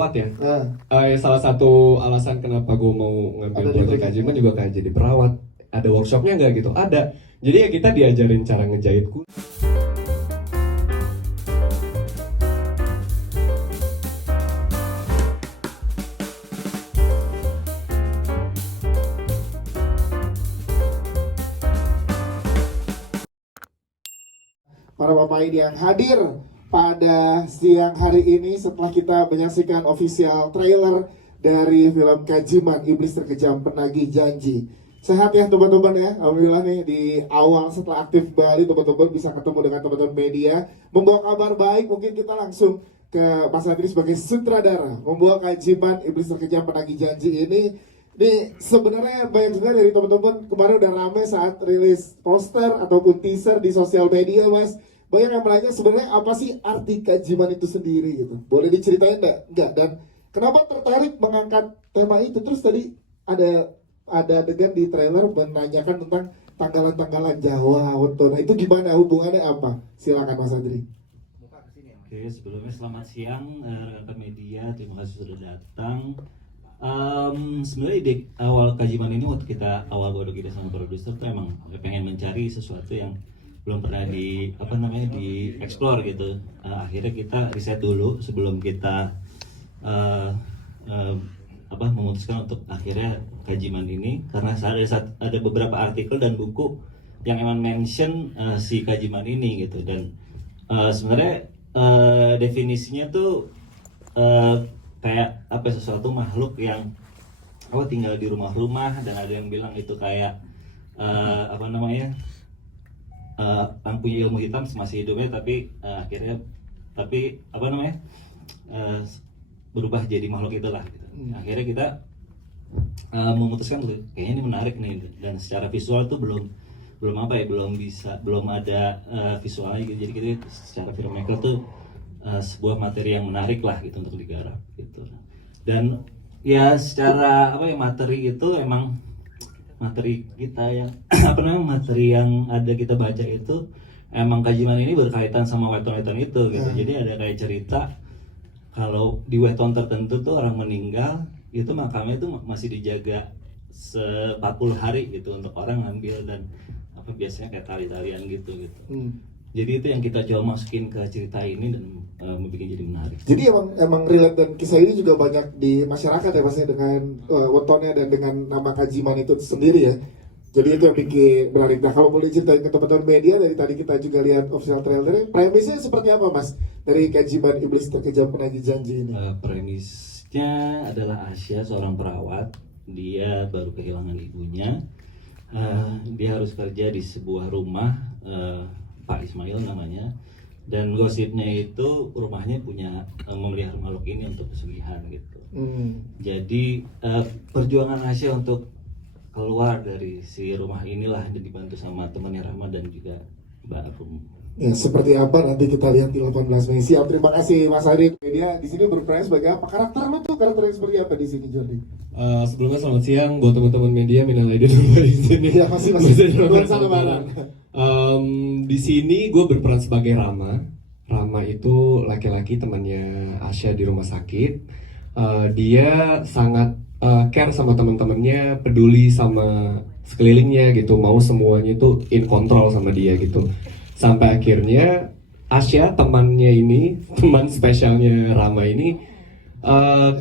perawat ya. Salah satu alasan kenapa gue mau ngambil proyek Kajiman juga kayak jadi perawat. Ada workshopnya nggak gitu? Ada. Jadi ya kita diajarin cara ngejahit kulit. Para bapak ini yang hadir pada siang hari ini setelah kita menyaksikan official trailer dari film Kajiman Iblis Terkejam Penagih Janji. Sehat ya teman-teman ya, alhamdulillah nih di awal setelah aktif Bali teman-teman bisa ketemu dengan teman-teman media, membawa kabar baik. Mungkin kita langsung ke Mas Adri sebagai sutradara membawa Kajiman Iblis Terkejam Penagih Janji ini. Sebenarnya banyak juga dari teman-teman kemarin udah rame saat rilis poster ataupun teaser di sosial media, Mas. Banyak yang bertanya sebenarnya apa sih arti Kajiman itu sendiri gitu. Boleh diceritain enggak? Dan kenapa tertarik mengangkat tema itu? Terus tadi ada adegan di trailer menanyakan tentang tanggalan-tanggalan Jawa, Weton. Nah, itu gimana, hubungannya apa? Silakan Mas Andri. Oke, sebelumnya selamat siang rekan media, terima kasih sudah datang. Sebenarnya ide awal Kajiman ini waktu kita awal baru kita sama produser tuh emang pengen mencari sesuatu yang belum pernah di explore gitu. Akhirnya kita riset dulu sebelum kita memutuskan untuk akhirnya Kajiman ini, karena ada beberapa artikel dan buku yang emang mention si Kajiman ini gitu. Dan sebenarnya definisinya tuh kayak sesuatu makhluk yang tinggal di rumah-rumah, dan ada yang bilang itu kayak yang punya ilmu hitam masih hidupnya tapi akhirnya berubah jadi makhluk itulah gitu. Akhirnya kita memutuskan kayaknya ini menarik nih, dan secara visual tuh belum ada visualnya gitu. Jadi kita secara filmmaker tuh sebuah materi yang menarik lah gitu untuk digarap gitu. Dan ya secara materi itu emang materi kita yang materi yang ada kita baca itu emang Kajiman ini berkaitan sama weton-weton itu gitu. Jadi ada kayak cerita kalau di weton tertentu tuh orang meninggal itu makamnya itu masih dijaga 40 hari gitu untuk orang ngambil, dan biasanya kayak tali-talian gitu. Jadi itu yang kita coba masukin ke cerita ini dan membuat jadi menarik. Jadi emang relate, dan kisah ini juga banyak di masyarakat ya, Mas, dengan wetonnya dan dengan nama Kajiman itu sendiri ya. Jadi itu yang bikin menarik. Nah, kalau boleh ceritain ke teman-teman media, dari tadi kita juga lihat official trailer, premisnya seperti apa, Mas, dari Kajiman Iblis Terkejam Penagih Janji ini? Premisnya adalah Asya, seorang perawat. Dia baru kehilangan ibunya. Dia harus kerja di sebuah rumah, Pak Ismail namanya, dan gosipnya itu rumahnya punya memelihara makhluk ini untuk pesugihan gitu. Jadi perjuangan Asya untuk keluar dari si rumah inilah, dan dibantu sama temannya Rahma dan juga Mbak Arum. Ya, seperti apa nanti kita lihat di 18 Mei. Siap, terima kasih Mas Ari. Media di sini berperan sebagai apa? Karakter lu tuh karakter yang seperti apa di sini, Jordi? Sebelumnya selamat siang buat teman-teman media, minal aidin wal faizin. Ya, masih lebaran. Di sini gue berperan sebagai Rama. Rama itu laki-laki temannya Asya di rumah sakit. Dia sangat care sama teman-temannya, peduli sama sekelilingnya gitu, mau semuanya itu in control sama dia gitu. Sampai akhirnya Asya, temannya ini, teman spesialnya Rama ini,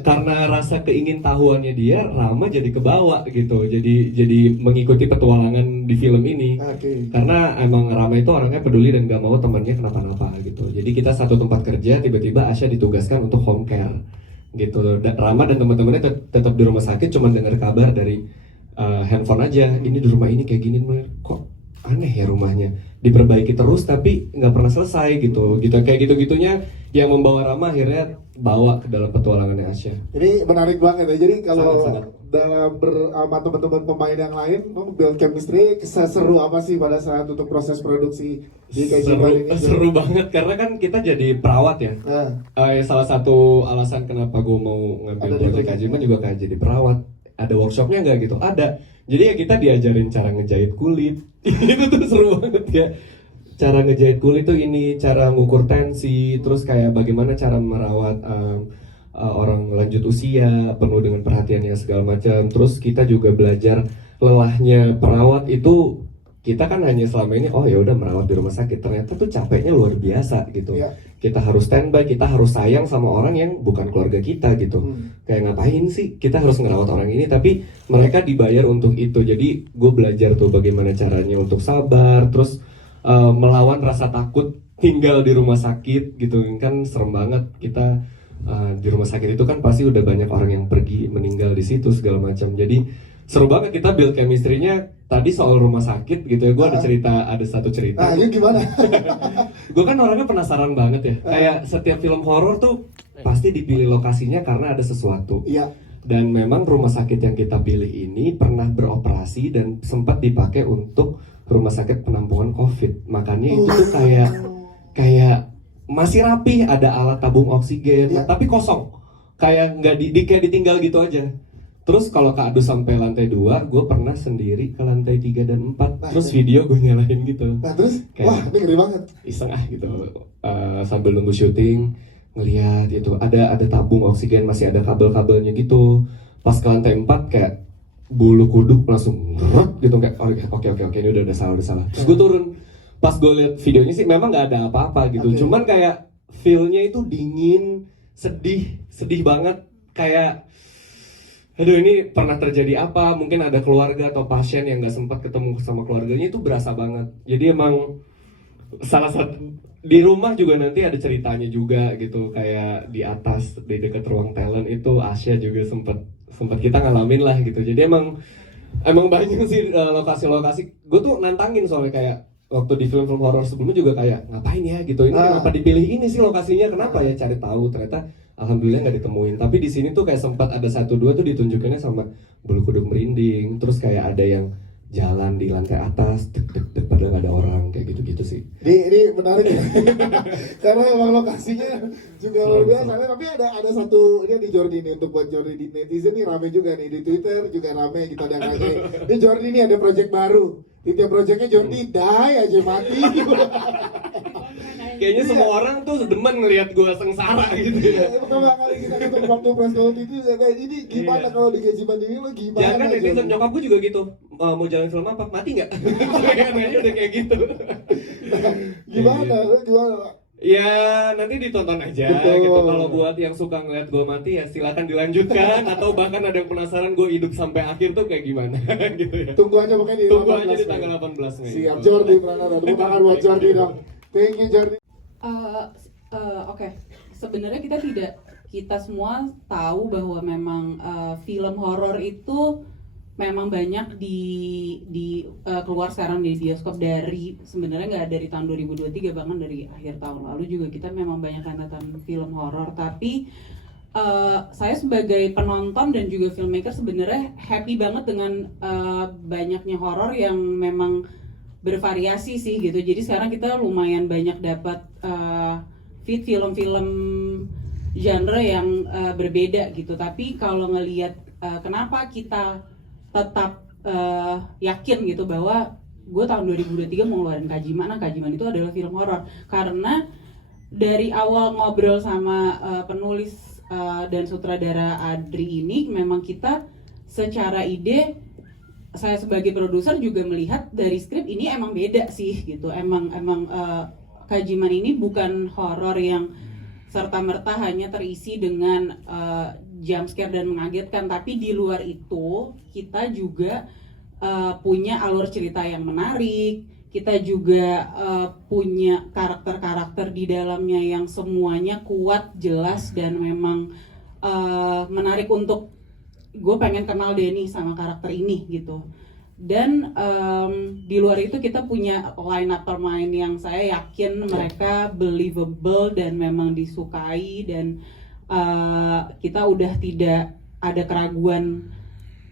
karena rasa keingintahuannya dia, Rama jadi kebawa gitu, jadi mengikuti petualangan di film ini. Karena emang Rama itu orangnya peduli dan gak mau temannya kenapa-napa gitu. Jadi kita satu tempat kerja, tiba-tiba Asya ditugaskan untuk home care gitu. Rama dan teman-temannya tetap di rumah sakit, cuma dengar kabar dari handphone aja, ini di rumah ini kayak gini, kok aneh ya rumahnya, diperbaiki terus tapi nggak pernah selesai gitu kayak gitu-gitunya yang membawa Rama akhirnya bawa ke dalam petualangannya Asya. Ini menarik banget ya. Jadi kalau sangat. dalam sama teman-teman pemain yang lain, build chemistry, seru apa sih pada saat untuk proses produksi di Kajiman ini? Seru banget karena kan kita jadi perawat ya. Salah satu alasan kenapa gue mau ngambil proyek Kajiman juga kayak jadi perawat. Ada workshopnya nggak gitu? Ada. Jadi ya kita diajarin cara ngejahit kulit. Itu tuh seru banget ya. Cara ngejahit kulit tuh ini, cara ngukur tensi, terus kayak bagaimana cara merawat orang lanjut usia, penuh dengan perhatiannya segala macam. Terus kita juga belajar lelahnya perawat itu. Kita kan hanya selama ini, oh ya udah merawat di rumah sakit, ternyata tuh capeknya luar biasa gitu. Iya. Kita harus standby, kita harus sayang sama orang yang bukan keluarga kita gitu. Kayak ngapain sih kita harus ngerawat orang ini, tapi mereka dibayar untuk itu. Jadi gue belajar tuh bagaimana caranya untuk sabar, terus melawan rasa takut tinggal di rumah sakit gitu. Kan serem banget kita di rumah sakit itu kan pasti udah banyak orang yang pergi meninggal di situ segala macam. Jadi seru banget kita build chemistry-nya. Tadi soal rumah sakit gitu ya, gue ada satu cerita. Nah, ini gimana? Gue kan orangnya penasaran banget ya. Kayak setiap film horor tuh pasti dipilih lokasinya karena ada sesuatu. Iya. Dan memang rumah sakit yang kita pilih ini pernah beroperasi dan sempat dipakai untuk rumah sakit penampungan COVID. Makanya itu tuh kayak masih rapi, ada alat tabung oksigen, tapi kosong. Kayak nggak kayak ditinggal gitu aja. Terus kalau keadu sampai lantai 2, gue pernah sendiri ke lantai 3 dan 4. Terus video gue nyalain gitu. Nah terus, kayak, wah ini ngeri banget. Iseng gitu, sambil nunggu syuting, ngelihat itu ada tabung oksigen, masih ada kabel-kabelnya gitu. Pas ke lantai 4 kayak bulu kuduk langsung gitu, kayak oke ini udah salah. Terus gue turun, pas gue lihat videonya sih memang nggak ada apa-apa gitu. Cuman kayak feel-nya itu dingin, sedih banget, kayak aduh ini pernah terjadi apa, mungkin ada keluarga atau pasien yang nggak sempat ketemu sama keluarganya, itu berasa banget. Jadi emang salah satu di rumah juga nanti ada ceritanya juga gitu, kayak di atas di dekat ruang talent itu Asya juga sempat kita ngalamin lah gitu. Jadi emang banyak sih lokasi-lokasi. Gue tuh nantangin soalnya kayak waktu di film-film horor sebelumnya juga kayak ngapain ya gitu, ini kenapa dipilih ini sih lokasinya, kenapa ya, cari tahu, ternyata alhamdulillah nggak ditemuin. Tapi di sini tuh kayak sempat ada 1-2 tuh ditunjukannya sama bulu kuduk merinding, terus kayak ada yang jalan di lantai atas, padahal nggak ada orang, kayak gitu-gitu sih. Ini menarik ya. Karena emang lokasinya juga luar biasa. Tapi ada satu, ini di Jordi nih, untuk buat Jordi di netizen nih rame juga nih, di Twitter juga rame, kita ada kayak ini Jordi nih ada project baru. Di tiap projectnya Jordi die aja mati. Kayaknya semua orang tuh demen ngelihat gue sengsara gitu ya. Pertama kali kita ketemu waktu press conference itu kayak ini gimana kalau di Gaji Banding lo gimana? Jangan kan netizen, nyokap gue juga gitu. Mau jalan film apa? Mati nggak? Kayaknya udah kayak gitu. Gimana? Ya nanti ditonton aja gitu. Kalau buat yang suka ngeliat gue mati ya silakan dilanjutkan. Atau bahkan ada yang penasaran gue hidup sampai akhir tuh kayak gimana gitu ya. Tunggu aja pokoknya di tanggal 18 Mei. Siap, Jordi Pranata. Tepuk tangan buat Jordi dong. Thank you Jordi. Oke. Sebenarnya kita semua tahu bahwa memang film horor itu memang banyak di keluar sekarang di bioskop, dari sebenarnya nggak dari tahun 2023, bahkan dari akhir tahun lalu juga kita memang banyak nonton film horor. Tapi saya sebagai penonton dan juga filmmaker sebenarnya happy banget dengan banyaknya horor yang memang bervariasi sih gitu. Jadi sekarang kita lumayan banyak dapat feed film-film genre yang berbeda gitu. Tapi kalau ngelihat kenapa kita tetap yakin gitu bahwa gue tahun 2023 mau ngeluarin Kajiman. Nah, Kajiman itu adalah film horor karena dari awal ngobrol sama penulis dan sutradara Adri ini, memang kita secara ide, saya sebagai produser juga melihat dari skrip ini emang beda sih gitu. Emang Kajiman ini bukan horor yang serta-merta hanya terisi dengan jump scare dan mengagetkan, tapi di luar itu kita juga punya alur cerita yang menarik, kita juga punya karakter-karakter di dalamnya yang semuanya kuat, jelas, dan memang menarik untuk gue pengen kenal Denny sama karakter ini gitu. Dan di luar itu kita punya line up pemain yang saya yakin mereka believable dan memang disukai, dan kita udah tidak ada keraguan,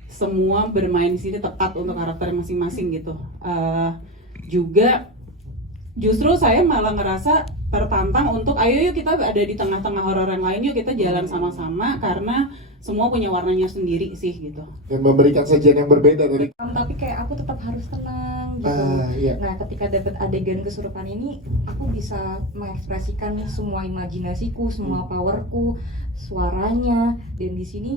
semua bermain di sini tepat untuk karakter masing-masing gitu. Juga justru saya malah ngerasa tertantang untuk ayo yuk kita ada di tengah-tengah horor yang lain, yuk kita jalan sama-sama karena semua punya warnanya sendiri sih gitu. Dan memberikan sajian yang berbeda dari Tapi kayak aku tetap harus tenang gitu. iya. Nah, ketika dapat adegan kesurupan ini, aku bisa mengekspresikan semua imajinasiku, semua powerku, suaranya. Dan di sini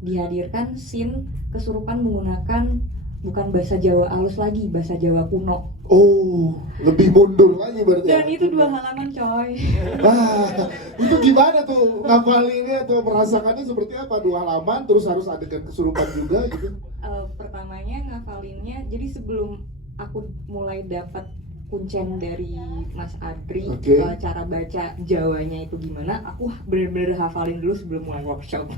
dihadirkan scene kesurupan menggunakan bukan bahasa Jawa halus lagi, bahasa Jawa kuno. Oh, lebih mundur lagi berarti. Dan ya? itu 2 halaman, coy. Wah, itu gimana tuh ngapalinnya atau merasakannya seperti apa? 2 halaman terus harus adegan kesurupan juga gitu. Pertamanya ngafalinnya, jadi sebelum aku mulai dapat kuncen dari Mas Adri, Oke. cara baca Jawanya itu gimana, aku bener-bener hafalin dulu sebelum mulai workshop.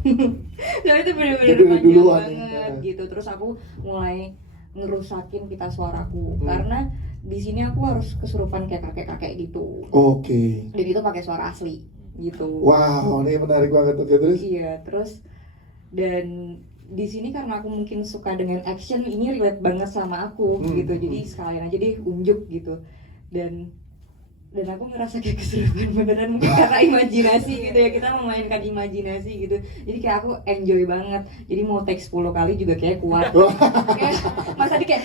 Dan itu bener-bener Jadi panjang duluan banget ya. gitu. Terus aku mulai ngerusakin pita suaraku, Hmm. karena di sini aku harus kesurupan kayak kakek-kakek gitu. Oke. Dan itu pakai suara asli gitu. Wow, ini menarik banget. Oke, terus. Iya, terus dan di sini karena aku mungkin suka dengan action, ini relate banget sama aku gitu. Jadi sekalian aja deh unjuk gitu. Dan aku ngerasa kayak keserupan beneran mungkin karena imajinasi gitu ya, kita memainkan imajinasi gitu. Jadi kayak aku enjoy banget. Jadi mau take 10 kali juga kayak kuat. Kayak Mas Adi kayak